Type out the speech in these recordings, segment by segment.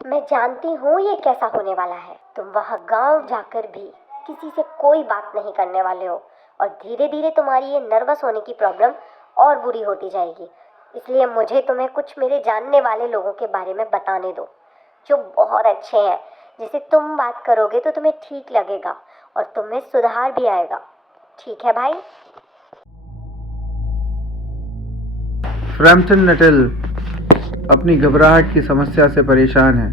मैं जानती हूँ ये कैसा होने वाला है। तुम वहाँ गांव जाकर भी किसी से कोई बात नहीं करने वाले हो और धीरे धीरे तुम्हारी ये नर्वस होने की प्रॉब्लम और बुरी होती जाएगी। इसलिए मुझे तुम्हें कुछ मेरे जानने वाले लोगों के बारे में बताने दो जो बहुत अच्छे हैं, जिससे तुम बात करोगे तो तुम्हें ठीक लगेगा और तुम्हें सुधार भी आएगा। ठीक है भाई? फ्रैम्पटन नटेल अपनी घबराहट की समस्या से परेशान है।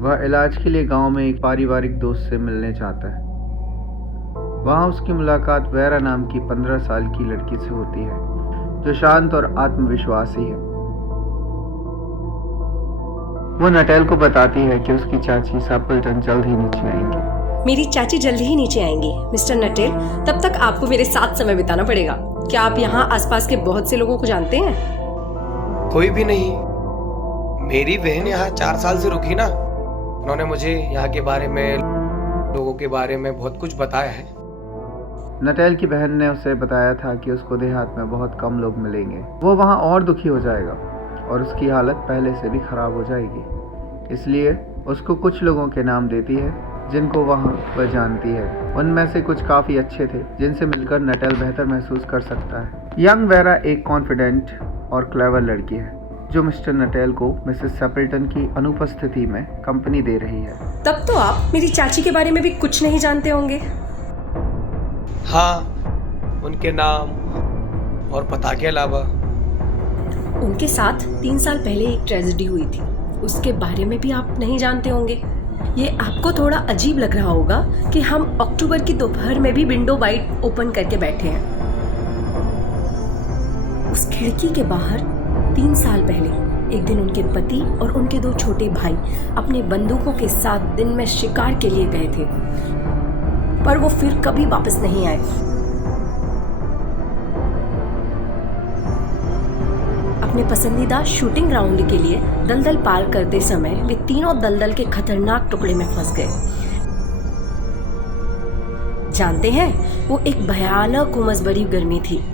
वह इलाज के लिए गांव में एक पारिवारिक दोस्त से मिलने चाहता है। वहां उसकी मुलाकात वेरा नाम की 15 साल की लड़की से होती है जो शांत और आत्मविश्वासी है। वो नटेल को बताती है कि उसकी चाची सैपल्टन जल्द ही नीचे आएंगी। मेरी चाची जल्द ही नीचे आएंगी मिस्टर नटेल। तब तक आपको मेरे साथ समय बिताना पड़ेगा। क्या आप यहाँ आसपास के बहुत से लोगों को जानते हैं? कोई भी नहीं। मेरी बहन यहाँ 4 साल से रुकी ना। उन्होंने मुझे यहाँ के बारे में, लोगों के बारे में बहुत कुछ बताया है। नटेल की बहन ने उसे बताया था कि उसको देहात में बहुत कम लोग मिलेंगे। वो वहाँ और दुखी हो जाएगा और उसकी हालत पहले से भी खराब हो जाएगी। इसलिए उसको कुछ लोगों के नाम देती है जिनको वहाँ वह जानती है। उनमें से कुछ काफ़ी अच्छे थे जिनसे मिलकर नटेल बेहतर महसूस कर सकता है। यंग वेरा एक कॉन्फिडेंट और क्लेवर लड़की है जो मिस्टर नटेल को मिसेस सैपल्टन की अनुपस्थिति में कंपनी दे रही है। तब तो आप मेरी चाची के बारे में भी कुछ नहीं जानते होंगे। हाँ, उनके नाम और पता के अलावा। उनके साथ 3 साल पहले एक ट्रेजेडी हुई थी, उसके बारे में भी आप नहीं जानते होंगे। ये आपको थोड़ा अजीब लग रहा होगा कि हम अक्टूबर की दोपहर में भी विंडो वाइड ओपन करके बैठे हैं। उस खिड़की के बाहर 3 साल पहले एक दिन उनके पति और उनके 2 छोटे भाई अपने बंदूकों के साथ दिन में शिकार के लिए गए थे, पर वो फिर कभी वापस नहीं आए। अपने पसंदीदा शूटिंग ग्राउंड के लिए दलदल पार करते समय वे तीनों दलदल के खतरनाक टुकड़े में फंस गए। जानते हैं, वो एक भयानक उमस भरी गर्मी थी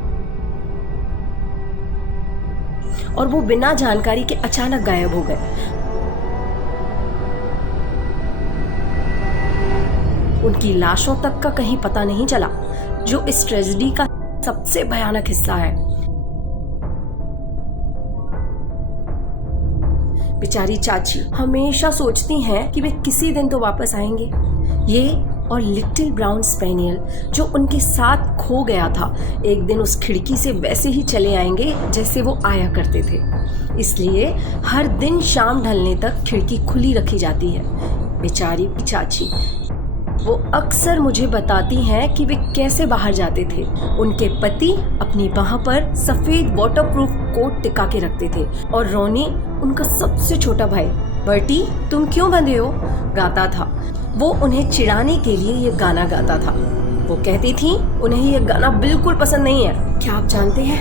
और वो बिना जानकारी के अचानक गायब हो गए। उनकी लाशों तक का कहीं पता नहीं चला, जो इस ट्रेजेडी का सबसे भयानक हिस्सा है। बेचारी चाची हमेशा सोचती हैं कि वे किसी दिन तो वापस आएंगे। ये और लिटिल ब्राउन स्पेनियल जो उनके साथ खो गया था, एक दिन उस खिड़की से वैसे ही चले आएंगे जैसे वो आया करते थे। इसलिए हर दिन शाम ढलने तक खिड़की खुली रखी जाती है। बेचारी चाची वो अक्सर मुझे बताती हैं कि वे कैसे बाहर जाते थे। उनके पति अपनी बाह पर सफेद वाटरप्रूफ कोट टिका के रखते थे और रोनी, उनका सबसे छोटा भाई, बर्टी तुम क्यों बंधे हो, गाता था। वो उन्हें चिढ़ाने के लिए ये गाना गाता था। वो कहती थी उन्हें ये गाना बिल्कुल पसंद नहीं है। क्या आप जानते हैं,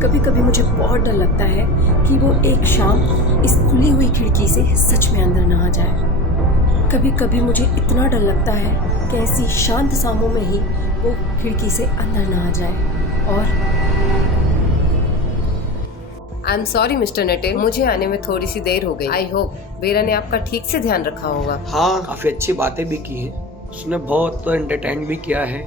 कभी कभी मुझे बहुत डर लगता है कि वो एक शाम इस खुली हुई खिड़की से सच में अंदर ना आ जाए। कभी कभी मुझे इतना डर लगता है कि ऐसी शांत शामों में ही वो खिड़की से अंदर ना आ जाए। और आई एम सॉरी मिस्टर नटेल, मुझे आने में थोड़ी सी देर हो गई। आई होप वेरा ने आपका ठीक से ध्यान रखा होगा। हाँ, काफी अच्छी बातें भी की हैं। उसने बहुत एंटरटेन भी किया है।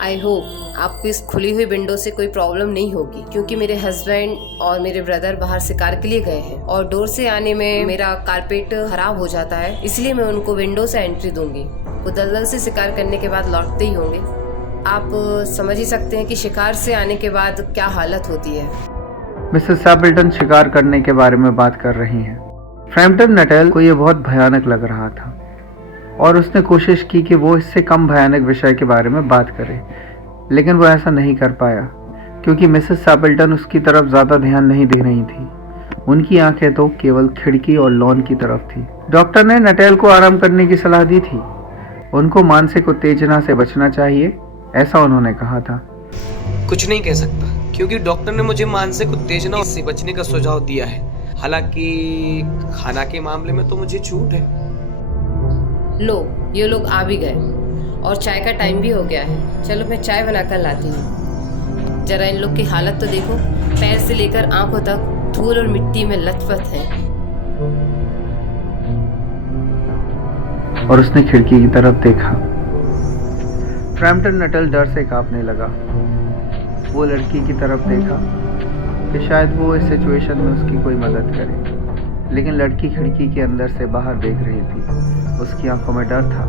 आई होप आपको इस खुली हुई विंडो से कोई प्रॉब्लम नहीं होगी, क्योंकि मेरे हस्बैंड और मेरे ब्रदर बाहर शिकार के लिए गए हैं और डोर से आने में मेरा कारपेट खराब हो जाता है, इसलिए मैं उनको विंडो से एंट्री दूंगी। वो दलदल से शिकार करने के बाद लौटते ही होंगे। आप समझ ही सकते हैं कि शिकार से आने के बाद क्या हालत होती है। मिसेस सैपल्टन शिकार करने के बारे में बात कर रही हैं। फ्रैम्पटन नटेल को यह बहुत भयानक लग रहा था और उसने कोशिश की कि वो इससे कम भयानक विषय के बारे में बात करे, लेकिन वो ऐसा नहीं कर पाया क्योंकि मिसेस सैपल्टन उसकी तरफ ज़्यादा ध्यान नहीं दे रही थी। उनकी आंखें तो केवल खिड़की और लॉन की तरफ थी। डॉक्टर ने नटेल को आराम करने की सलाह दी थी। उनको मानसिक उत्तेजना से बचना चाहिए, ऐसा उन्होंने कहा था। कुछ नहीं कह सकता क्योंकि डॉक्टर ने मुझे मानसिक उत्तेजना से बचने का सुझाव दिया है। हालांकि खाना के मामले में तो मुझे छूट है। लो, ये लोग आ भी गए और चाय का टाइम भी हो गया है। चलो मैं चाय बनाकर लाती हूँ। जरा इन लोग की हालत तो देखो, पैर से लेकर आंखों तक धूल और मिट्टी में लथपथ हैं। और उसने खिड़की की तरफ देखा। फ्रैम्पटन नटल डर से कांपने लगा। वो लड़की की तरफ देखा कि शायद वो इस सिचुएशन में उसकी कोई मदद करे, लेकिन लड़की खिड़की के अंदर से बाहर देख रही थी। उसकी आंखों में डर था।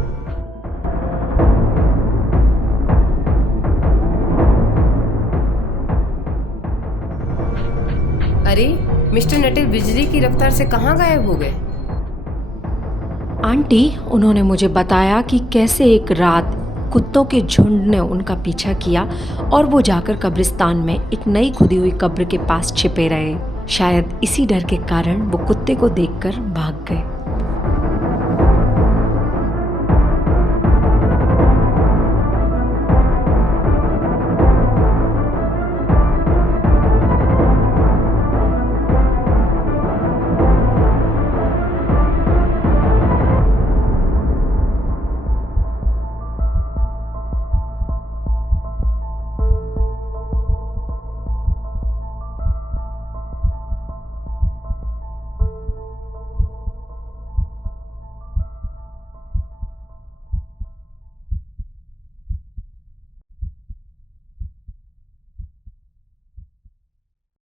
अरे मिस्टर नटल बिजली की रफ्तार से कहाँ गायब हो गए? आंटी, उन्होंने मुझे बताया कि कैसे एक रात कुत्तों के झुंड ने उनका पीछा किया और वो जाकर कब्रिस्तान में एक नई खुदी हुई कब्र के पास छिपे रहे। शायद इसी डर के कारण वो कुत्ते को देखकर भाग गए।